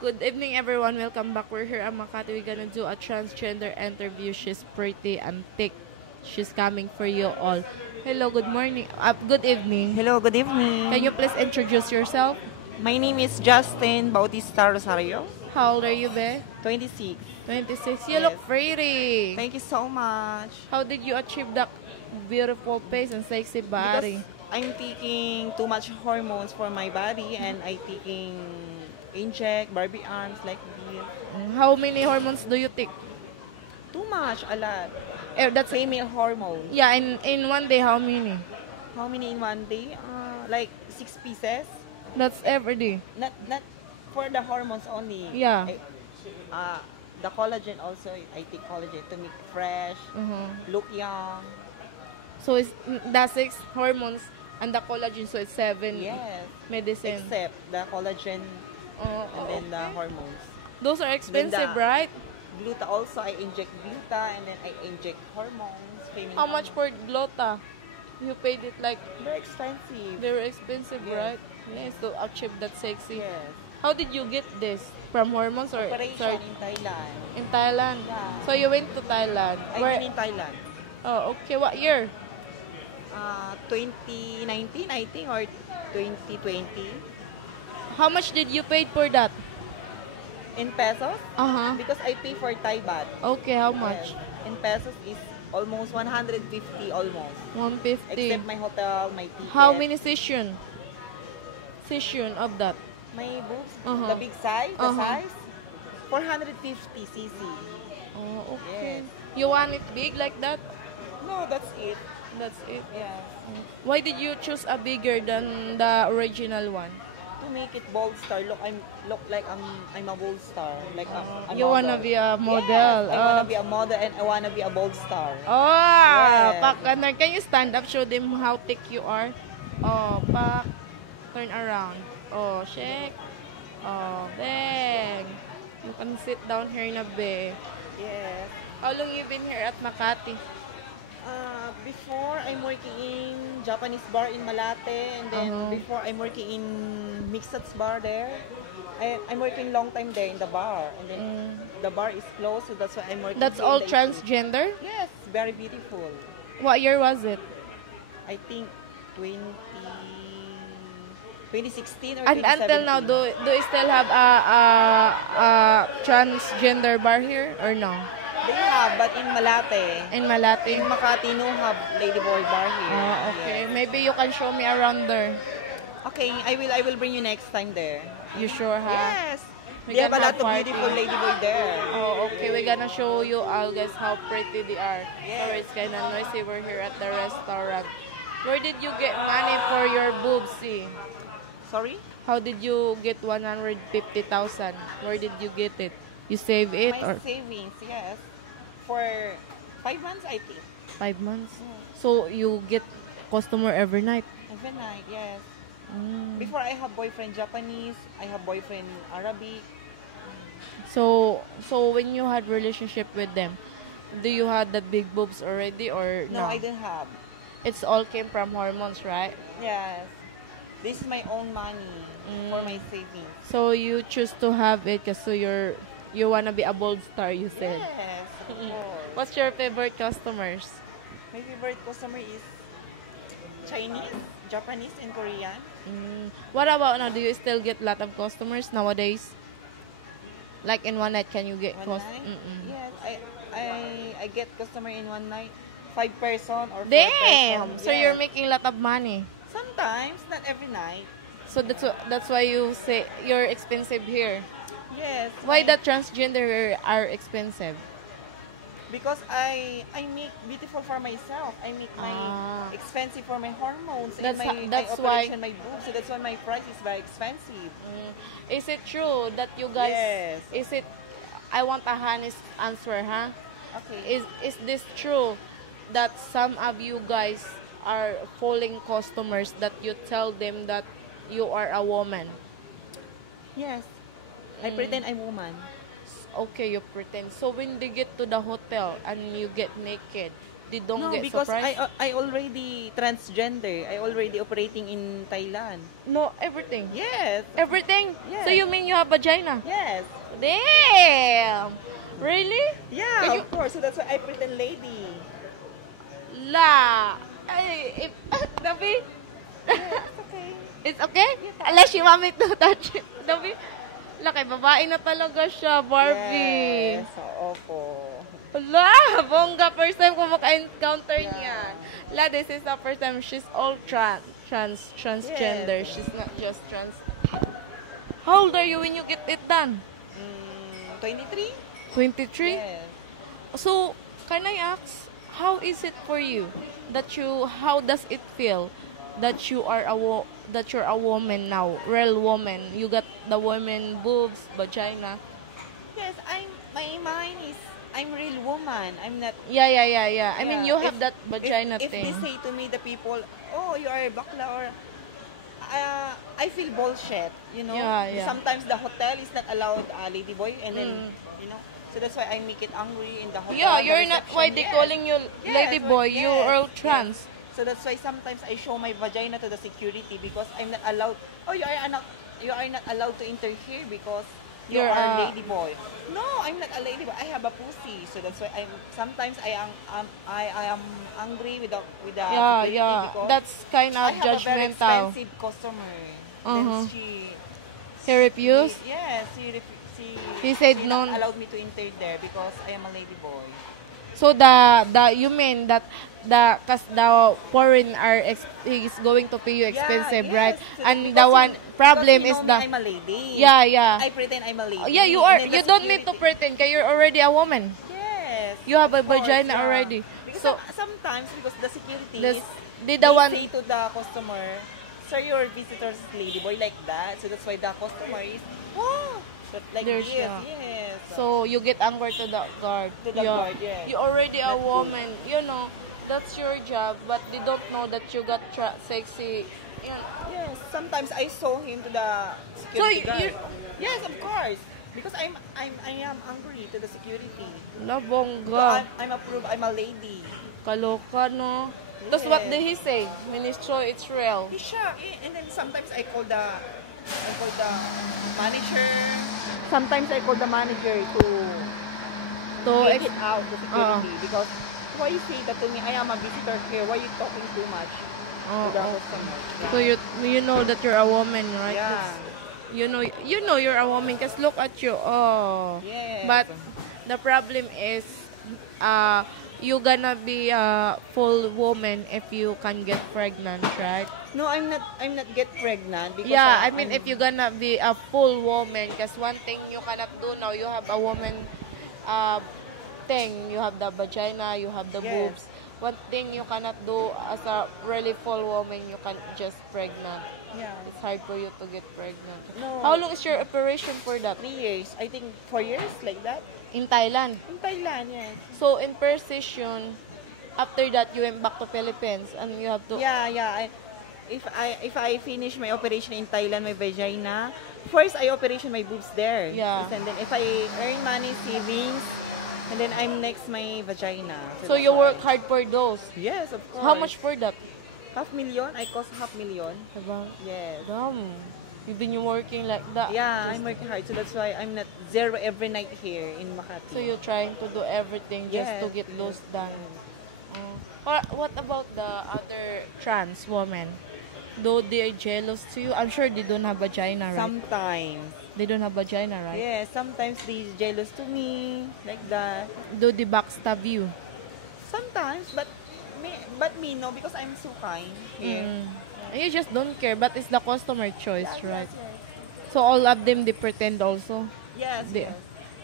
Good evening, everyone. Welcome back. We're here at Makati. We're gonna do a transgender interview. She's pretty and thick. She's coming for you all. Hello, good morning. Good evening. Hello, good Can you evening. please introduce yourself? My name is Justin Bautista Rosario, How old are you, be? 26. 26. You look Yes. pretty. Thank you so much. How did you achieve that beautiful face and sexy Because body? I'm taking too much hormones for my body and I taking inject, Barbie arms like this. How many hormones do you take? Too much, a lot. That's Female hormones. yeah. In one day, how many? How many in one day? Like 6 pieces. That's every day. Not for the hormones only. Yeah. The collagen also. I take collagen to make fresh, look young. So it's the 6 hormones and the collagen, so it's 7 Yes. medicine. Except the collagen and then the Okay. hormones. Those are expensive, the- right? Gluta also, I inject gluta and then I inject hormones. Female How much for hormones. Glota? You paid it like Very expensive. they were expensive, Yes. right? Yes, to achieve that sexy. Yes. How did you get this? From hormones or Operation in Thailand. in Thailand? Yeah. So you went to Thailand. I've been in Thailand. Oh, okay. What year? 2019, I think, or 2020. How much did you pay for that? In pesos? Uh-huh. Because I pay for Thai baht. Okay, how much? Yes. In pesos is almost 150 almost. 150. Except my hotel, my ticket. How many session of that? My boobs, Uh-huh. the big size, the Uh-huh. size, 450 cc. Oh, okay. Yes. You want it big like that? No, that's it. That's it. Yes. Why did you choose a bigger than the original one? To make it bold star, look like I'm a bold star, like a You wanna model. be a model? Yes, I wanna be a model and I wanna be a bold star. Oh, Yes. Pak, can you stand up? Show them how thick you are. Oh, Pak. Turn around. Oh, shake. Oh, dang. You can sit down here in a bed. Yes. How long you been here at Makati? Before I'm working in Japanese bar in Malate, and then Uh-huh. before I'm working in Mixats bar there. I'm working long time there in the bar, and then the bar is closed, so that's why I'm working. That's here in all the evening. transgender? Yes, very beautiful. What year was it? I think 2016 or And until 2017. now, do you still have a transgender bar here or no? They have, but in Malate. In Malate? In Makati, no have Ladyboy bar here. Oh, okay. Yes. Maybe you can show me around there. Okay, I will bring you next time there. You sure, huh? Yes. We They have can a have lot of party. beautiful Ladyboy there. Oh, okay. We're gonna show you all guys how pretty they are. Yes. Sorry, it's kind of noisy. We're here at the restaurant. Where did you get money for your boobs? See? Sorry? How did you get 150,000? Where did you get it? You save it My or savings, yes. For 5 months, I think. 5 months? So you get customer every night? Every night, yes. Mm. Before I have boyfriend Japanese, I have boyfriend Arabic. So when you had relationship with them, do you had the big boobs already or No, I didn't have. It's all came from hormones, right? Yes. This is my own money for my savings. So you choose to have it because you wanna be a bold star, you said. Yes, of course. What's your favorite customers? My favorite customer is Chinese, Japanese, and Korean. What about now? Do you still get a lot of customers nowadays? Like in one night, can you get One night? Yes, I get customer in one night. 5 person or 4 Damn! person. So Yes. you're making a lot of money. Sometimes, not every night. So that's why you say you're expensive here. Yes. Why the transgender are expensive? Because I make beautiful for myself. I make my Ah. expensive for my hormones That's and my that's I why- operation my boobs. So that's why my price is very expensive. Is it true that you guys? Yes. Is it? I want a honest answer, huh? Okay. Is this true that some of you guys are falling customers that you tell them that you are a woman? Yes. I pretend I'm woman. Okay, you pretend. So when they get to the hotel and you get naked, they don't No, get because surprised? I already transgender. I already operating in Thailand. No, everything. Yes. Everything? Yes. So you mean you have vagina? Yes. Damn! Really? Yeah, Can you- of course. So that's why I pretend lady. La! Ay, if, Dabi? Okay. It's okay? Unless you want me to touch it. Dabi? Laki, babae na talaga siya, Barbie. Yes. Opo. Wala, bongga. First time ko maka-encounter niyan. La, this is the first time. She's all transgender. Yes. She's not just trans. How old are you when you get it done? 23? 23? Yes. So, can I ask, how is it for you? How does it feel that you're a woman now, real woman? You got the woman boobs, vagina. Yes, my mind is, I'm real woman. I'm not. Yeah. I mean, you have If- that vagina if thing. they say to me, the people, oh, you are bakla, or I feel bullshit, you know. Yeah. Sometimes the hotel is not allowed lady boy, and then you know. So that's why I make it angry in the hotel. Yeah, the you're not. reception. Why they Yes. calling you Yes, lady boy? yes, You are yes. trans. So that's why sometimes I show my vagina to the security because I'm not allowed. Oh, you are not allowed to enter here because you You're are a- lady boy. No, I'm not a lady boy. I have a pussy. So that's why sometimes I am angry with the security because That's kind I of have a very judgmental. expensive customer. Uh-huh. Then she He refused. yes, He said she no. not allowed me to enter there because I am a lady boy. So you mean that cause the foreign is going to pay you expensive, yes. right? So And because the one problem because is you know me, the I'm a lady. yeah. I pretend I'm a lady. Yeah, you are. And then the You don't need to security- pretend. Cause you're already a woman. Yes. You have a of course, vagina yeah. already. Because So sometimes because the security This- they the one- say to the customer, "Sir, your visitor's lady boy," like that. So that's why the customer is but like There's this, siya. yes. So you get angry to the guard. To the guard, yes. You already a That's good. woman. You know, that's your job, but they don't know that you got sexy. You know. Yes, sometimes I saw him to the So security guard. you- Yes, of course. Because I am angry to the security. La So bongga. I'm approved. I'm a lady. Kaloka, no? Tapos what Yes. did he say? When he saw it's real. Siya, and then sometimes I call the manager. Sometimes I call the manager to To take it out to security because why you say that to me? I am a visitor here. Why you talking too much to the customer? So you know that you're a woman, right? Yeah. That's- you know you're a woman because look at you. Oh. Yes. But the problem is you gonna be a full woman if you can get pregnant, right? No, I'm not get pregnant because Yeah, I mean I'm- if you're gonna be a full woman, because one thing you cannot do now, you have a woman thing, you have the vagina, you have the Yes. boobs. One thing you cannot do as a really full woman, you can just pregnant. yeah. It's hard for you to get pregnant. No. How long is your operation for that? 3 years. I think 4 years like that. In Thailand. In Thailand, yes. So in precision, after that you went back to Philippines and you have to. Yeah. If I finish my operation in Thailand, my vagina, first I operation my boobs there. Yeah. And then if I earn money, savings, and then I'm next my vagina. So that's you why. work hard for those. Yes, of course. How much for that? $500,000? I cost $500,000. Diba? Yes. Damn. You've been working like that. Yeah, I'm working hard. So that's why I'm not zero every night here in Makati. So you're trying to do everything just Yes, to get yes, those done. yes. What about the other trans women? Though they are jealous to you, I'm sure they don't have vagina, right? Sometimes. They don't have vagina, right? Yes, sometimes they jealous to me, like that. Do they backstab you? Sometimes, but me no, because I'm so kind here. You just don't care, but it's the customer choice, Yes, right? yes, So all of them, they pretend also. yes. They- Yes.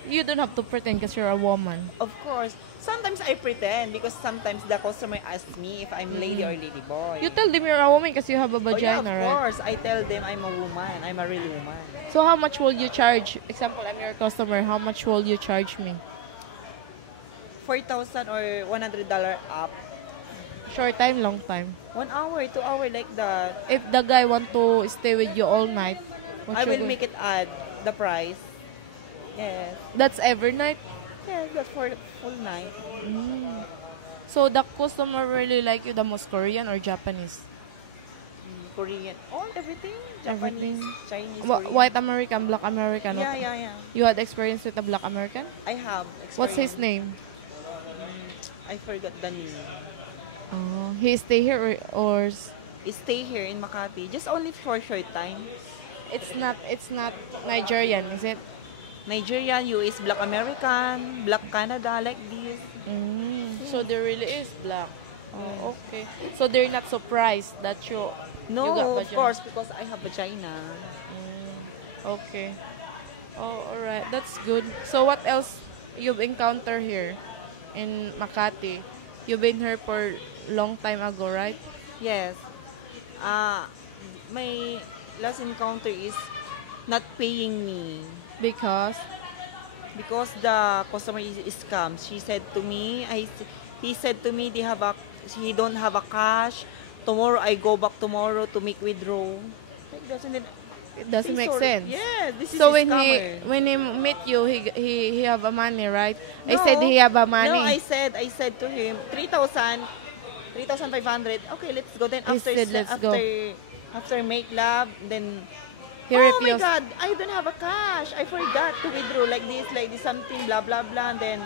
You don't have to pretend because you're a woman. Of course. Sometimes I pretend because sometimes the customer asks me if I'm lady or lady boy. You tell them you're a woman because you have a Oh, yeah, vagina, of right? course. I tell them I'm a woman. I'm a real woman. So how much will you charge? Example, I'm your customer. How much will you charge me? 4,000 or $100 up. Short time, long time. 1 hour, 2 hour like that. If the guy want to stay with you all night, what I you will go- make it add the price. Yes. That's every night. Yes, that's for the full night. So the customer really like you the most, Korean or Japanese? Korean, all everything, Everything. Japanese, Chinese, Korean. White American, Black American. Yeah, what? yeah, yeah. You had experience with a Black American? I have experience. What's his name? I forgot the name. Oh, he stay here or He stay here in Makati, just only for a short time. it's not Nigerian, is it? Nigerian, US, Black American, Black Canada, like this. So there really is black. Oh, okay. So they're not surprised that you No, got of vagina. course, because I have vagina. Okay. Oh, alright. That's good. So what else you've encountered here in Makati? You've been here for long time ago, right? Yes. My last encounter is not paying me Because because the customer is scam. She said to me, he said to me he don't have a cash. Tomorrow I go back tomorrow to make withdraw. Like doesn't it? it doesn't Say make sorry. sense. Yes, this is So a scammer. when he meet you, he have a money, right? I No, said he have a money. No, I said to him 3,000, 3,500. Okay, let's go. Then He after said, "Let's go." after make love, then He oh refused. my God, I don't have a cash. I forgot to withdraw like this, something, blah blah blah. And then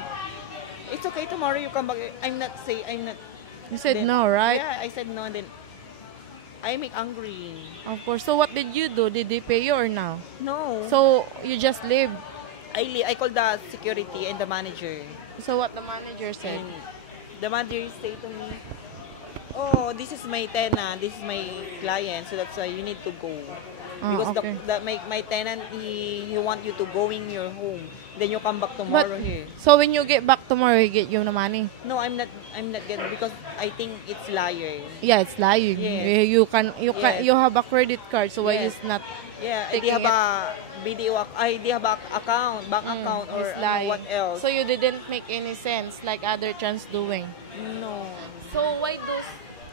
it's okay. Tomorrow you come back. I'm not. You said Then- no, right? Yeah, I said no. And then I make angry. Of course. So what did you do? Did they pay you or no? No. So you just leave. I called the security and the manager. So what the manager said? And the manager say to me, "Oh, this is my tenant, this is my client, so that's why you need to go." Ah, Because okay. my tenant, he want you to go in your home. Then you come back tomorrow here. So when you get back tomorrow, you get you the money. No, I'm not getting because I think it's liar. Yeah, it's lying. Yes. You Yes. have a credit card, so why Yes. is not Yeah, Taking they have a video, they have a account, bank account, or is lying? what else? So you didn't make any sense like other trans doing. No. So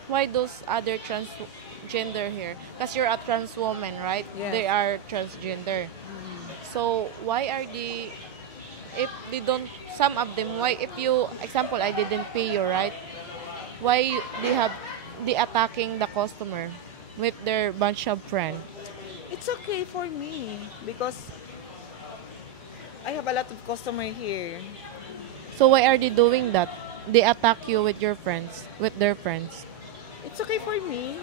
why those other transgender here? Because you're a trans woman, right? Yes. They are transgender. So why are they, if they don't, some of them, why, if you, example, I didn't pay you, right? Why they attacking the customer with their bunch of friends? It's okay for me because I have a lot of customer here. So why are they doing that? They attack you with your friends, with their friends. It's okay for me.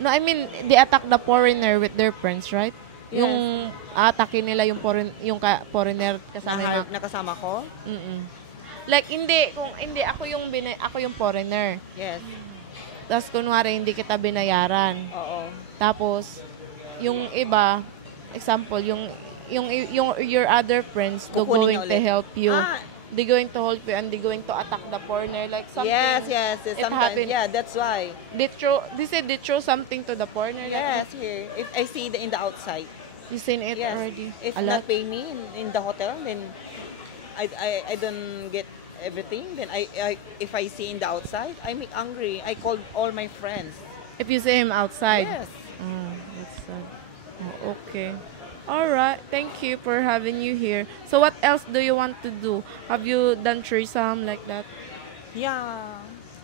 No, I mean, they attack the foreigner with their friends, right? Yes. Yung atake nila yung foreigner kasama yung Nakasama ko? like hindi ako yung foreigner. Yes. Tapos kunwari hindi kita binayaran. Oo. Tapos yung iba, example, your other friends Kukunin going niya to ulit. help you. Ah. They going to help you and they going to attack the foreigner like something. Yes. It Sometimes, happened. yeah, that's why. They said they throw something to the foreigner. Yes, here. If I see in the outside. You seen it Yes. already? If A lot? not pay me in the hotel, then I don't get everything. Then if I see in the outside, I make angry. I call all my friends. If you see him outside. Yes. Oh, that's sad. Oh, okay. All right. Thank you for having you here. So what else do you want to do? Have you done threesome like that? Yeah.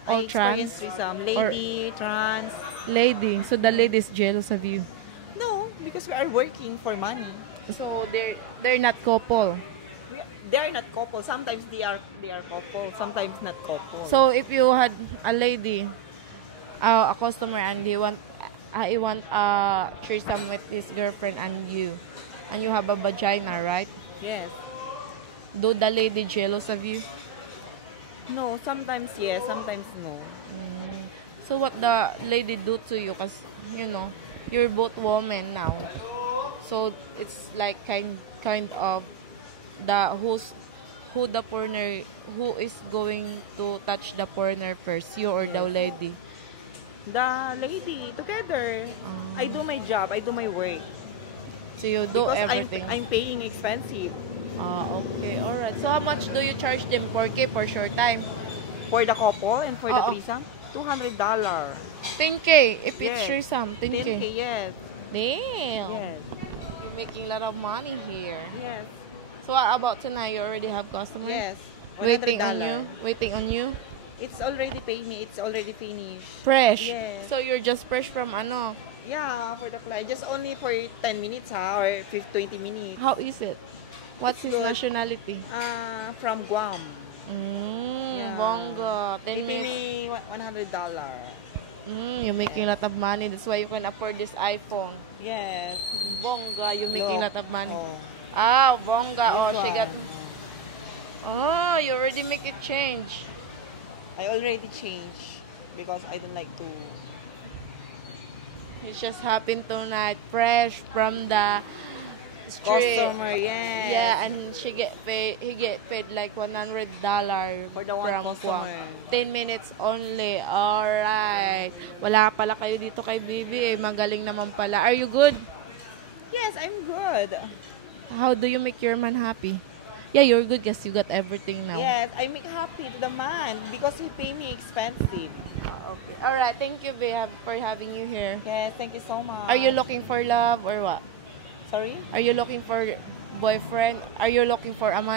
All I experienced trans? threesome. Lady, trans. Lady. So the lady is jealous of you. No, because we are working for money. So they're not couple. They are not couple. Sometimes they are couple. Sometimes not couple. So if you had a lady, a customer, and he want a threesome with his girlfriend and you have a vagina, right? yes. Do the lady jealous of you? No, sometimes yes, sometimes no. So what the lady do to you? Cause you're both women now. So it's like kind of who the foreigner, who is going to touch the foreigner first, you or the lady? The lady together. I do my job. I do my work. So you do Because everything. I'm paying expensive Okay, alright. So how much do you charge them? 4K for short time? for the couple and for the Oo. threesome. $200. 10K if it's Yes. threesome. 10K. 10K, yes. Damn. Yes. You're making a lot of money here. Yes. So what about tonight? You already have customers? Yes. Waiting on $100. you? Waiting on you? It's already pay me. It's already finished. Fresh. Yes. So you're just fresh from ano? Yeah, for the client. Just only for 10 minutes, ha? Or 20 minutes. How is it? What's It's his good. nationality? From Guam. Mm, Yeah. bongga. They 10 pay minutes. me $100. You're making a lot of money. That's why you can afford this iPhone. Yes. Bongga, you're making a Look. lot of money. Oh, Ah, bongga. Oh, this she one. got... Oh, you already make it change. I already changed because I don't like to. It's just happened tonight, fresh from the street. Customer, yes. Yeah, and he get paid like $100 For the one from customer. Guam. 10 minutes only. Alright. Wala pala kayo dito kay Bibi eh. Magaling naman pala. Are you good? Yes, I'm good. How do you make your man happy? Yeah, you're good because you got everything now. Yes, I make happy to the man because he pay me expensive. Okay. Alright, thank you, Bi, for having you here. Yes, thank you so much. Are you looking for love or what? Sorry? Are you looking for boyfriend? Are you looking for a man?